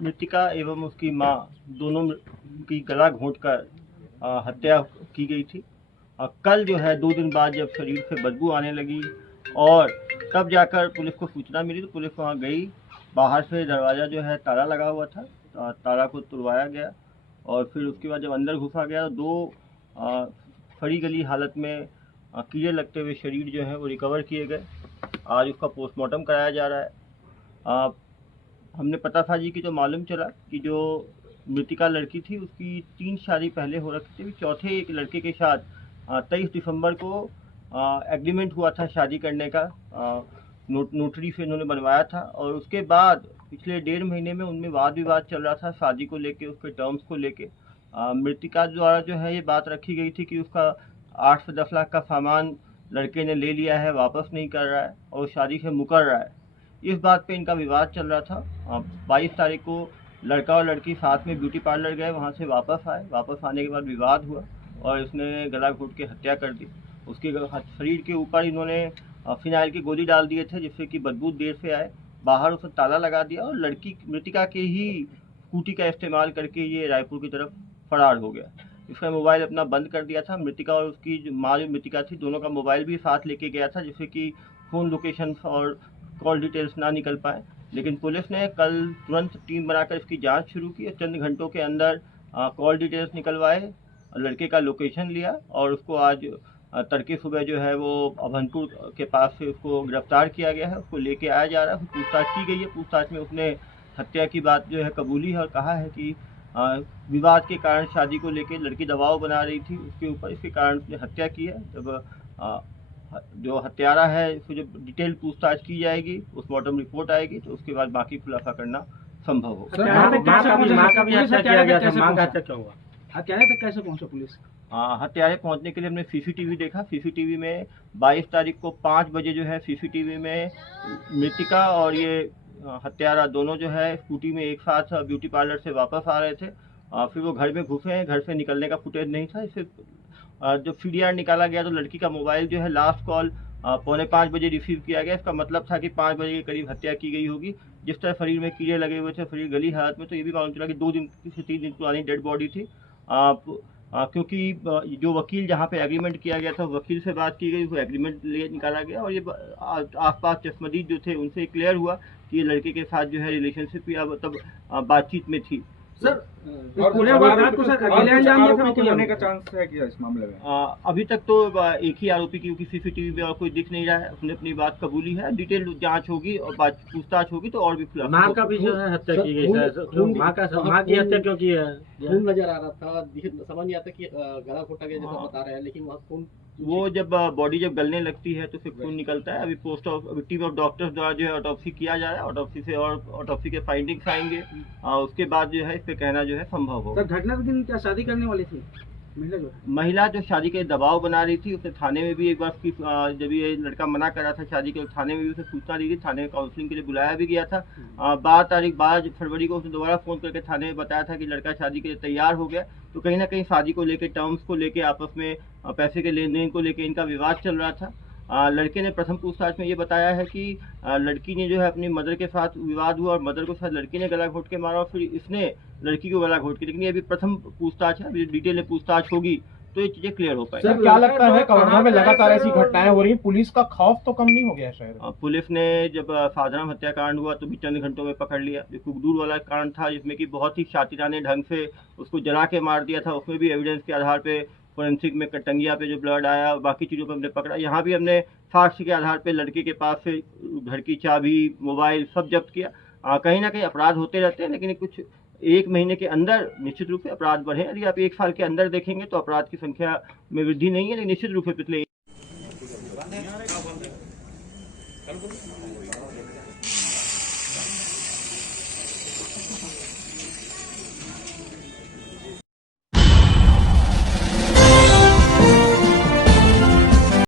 मृतिका एवं उसकी मां दोनों की गला घोंटकर हत्या की गई थी। कल जो है 2 दिन बाद जब शरीर से बदबू आने लगी और तब जाकर पुलिस को सूचना मिली तो पुलिस वहाँ गई। बाहर से दरवाज़ा जो है ताला लगा हुआ था, ताला को तुड़वाया गया और फिर उसके बाद जब अंदर घुसा गया तो 2 फड़ी गली हालत में कीड़े लगते हुए शरीर जो है वो रिकवर किए गए। आज उसका पोस्टमार्टम कराया जा रहा है। हमने पतासाजी की तो मालूम चला कि जो मृतिका लड़की थी उसकी 3 शादी पहले हो रखी थी। चौथे एक लड़के के साथ 23 दिसंबर को एग्रीमेंट हुआ था शादी करने का, नोटरी से इन्होंने बनवाया था और उसके बाद पिछले 1.5 महीने में उनमें वाद विवाद चल रहा था शादी को लेके, उसके टर्म्स को लेके। मृतिका द्वारा जो है ये बात रखी गई थी कि उसका 8 से 10 लाख का सामान लड़के ने ले लिया है, वापस नहीं कर रहा है और शादी से मुकर रहा है। इस बात पे इनका विवाद चल रहा था। 22 तारीख को लड़का और लड़की साथ में ब्यूटी पार्लर गए, वहाँ से वापस आए। वापस आने के बाद विवाद हुआ और इसने गला घोंट के हत्या कर दी। उसके शरीर के ऊपर इन्होंने फिनाइल की गोली डाल दिए थे जिससे कि बदबू देर से आए। बाहर उसने ताला लगा दिया और लड़की मृतिका के ही स्कूटी का इस्तेमाल करके ये रायपुर की तरफ फरार हो गया। इसका मोबाइल अपना बंद कर दिया था। मृतिका और उसकी जो माँ जो मृतिका थी दोनों का मोबाइल भी साथ लेके गया था जिससे कि फ़ोन लोकेशन और कॉल डिटेल्स ना निकल पाए। लेकिन पुलिस ने कल तुरंत टीम बनाकर इसकी जांच शुरू की और चंद घंटों के अंदर कॉल डिटेल्स निकलवाए, लड़के का लोकेशन लिया और उसको आज तड़के सुबह जो है वो अभनपुर के पास से उसको गिरफ्तार किया गया है। उसको लेके आया जा रहा है, पूछताछ की गई है। पूछताछ में उसने हत्या की बात जो है कबूली है और कहा है कि विवाद के कारण शादी को लेके लड़की दबाव बना रही थी उसके ऊपर, इसके कारण उसने हत्या की है। जब जो हत्यारा है उसको जब डिटेल पूछताछ की जाएगी, पोस्टमार्टम रिपोर्ट आएगी तो उसके बाद बाकी खुलासा करना संभव होगा। हत्यारे तक कैसे पहुंचा पुलिस? हत्यारे पहुंचने के लिए हमने सीसीटीवी देखा। सीसीटीवी में 22 तारीख को 5 बजे जो है सीसीटीवी में मृतिका और ये हत्यारा दोनों जो है स्कूटी में एक साथ ब्यूटी पार्लर से वापस आ रहे थे। फिर वो घर में घुसे हैं, घर से निकलने का फुटेज नहीं था। इससे जब सीडीआर निकाला गया तो लड़की का मोबाइल जो है लास्ट कॉल 4:45 बजे रिसीव किया गया। इसका मतलब था कि 5 बजे के करीब हत्या की गई होगी। जिस तरह शरीर में कीड़े लगे हुए थे, शरीर गली हालत में, तो ये भी मालूम चला कि 2 दिन से 3 दिन पुरानी डेड बॉडी थी। क्योंकि जो वकील जहाँ पे एग्रीमेंट किया गया था वकील से बात की गई, वो एग्रीमेंट ले निकाला गया और ये आसपास चश्मदीद जो थे उनसे क्लियर हुआ कि ये लड़के के साथ जो है रिलेशनशिप या मतलब बातचीत में थी। सर होने का चांस है क्या इस मामले में? अभी तक तो एक ही आरोपी क्योंकि सीसीटीवी में और कोई दिख नहीं रहा है, उसने अपनी बात कबूली है। डिटेल जांच होगी और पूछताछ होगी तो और भी खुलासा। मां का भी जो है हत्या की गई है, मां की हत्या क्यों की है? खून नजर आ रहा था, समझ नहीं आता कि गला घोटा गया जैसा बता रहे हैं, लेकिन वहाँ खून, वो जब बॉडी जब गलने लगती है तो फिर खून निकलता है। अभी टीम ऑफ डॉक्टर्स द्वारा जो है ऑटोप्सी किया जा रहा है। ऑटोप्सी से और ऑटोप्सी के फाइंडिंग्स आएंगे, उसके बाद जो है इस पे कहना जो है संभव होगा। घटना के दिन क्या शादी करने वाली थी महिला जो शादी के दबाव बना रही थी, उसने थाने में भी एक बार जब ये लड़का मना कर रहा था शादी के, थाने में भी उसे सूचना दी थी। थाने में काउंसलिंग के लिए बुलाया भी गया था। 12 फरवरी को उसने दोबारा फ़ोन करके थाने में बताया था कि लड़का शादी के लिए तैयार हो गया। तो कहीं ना कहीं शादी को लेकर, टर्म्स को लेकर, आपस में पैसे के लेन देन को लेकर इनका विवाद चल रहा था। लड़के ने प्रथम पूछताछ में ये बताया है कि लड़की ने जो है अपनी मदर के साथ विवाद हुआ और मदर को शायद लड़की ने गला घोंट के मारा और फिर इसने लड़की को गला घोंट के, लेकिन ये अभी प्रथम पूछताछ है। अभी डिटेल में पूछताछ होगी तो ये चीजें क्लियर हो पाएगी। सर क्या लगता है कवर्धा में लगातार ऐसी घटनाएं हो रही हैं, पुलिस का खौफ तो कम नहीं हो गया शहर? पुलिस ने जब साधारण हत्याकांड हुआ तो भी चंद घंटों में पकड़ लिया। कुकदूर वाला कांड था जिसमें कि बहुत ही शातिराने ढंग से उसको जला के मार दिया था, उसमें भी एविडेंस के आधार पे फोरेंसिक में टंगिया पे जो ब्लड आया, बाकी चीज़ों पे हमने पकड़ा। यहाँ भी हमने साक्ष्य के आधार पे लड़के के पास से घर की चाबी, मोबाइल सब जब्त किया। कहीं ना कहीं अपराध होते रहते हैं, लेकिन कुछ 1 महीने के अंदर निश्चित रूप से अपराध बढ़े। यदि आप 1 साल के अंदर देखेंगे तो अपराध की संख्या में वृद्धि नहीं है, लेकिन निश्चित रूप से पिछले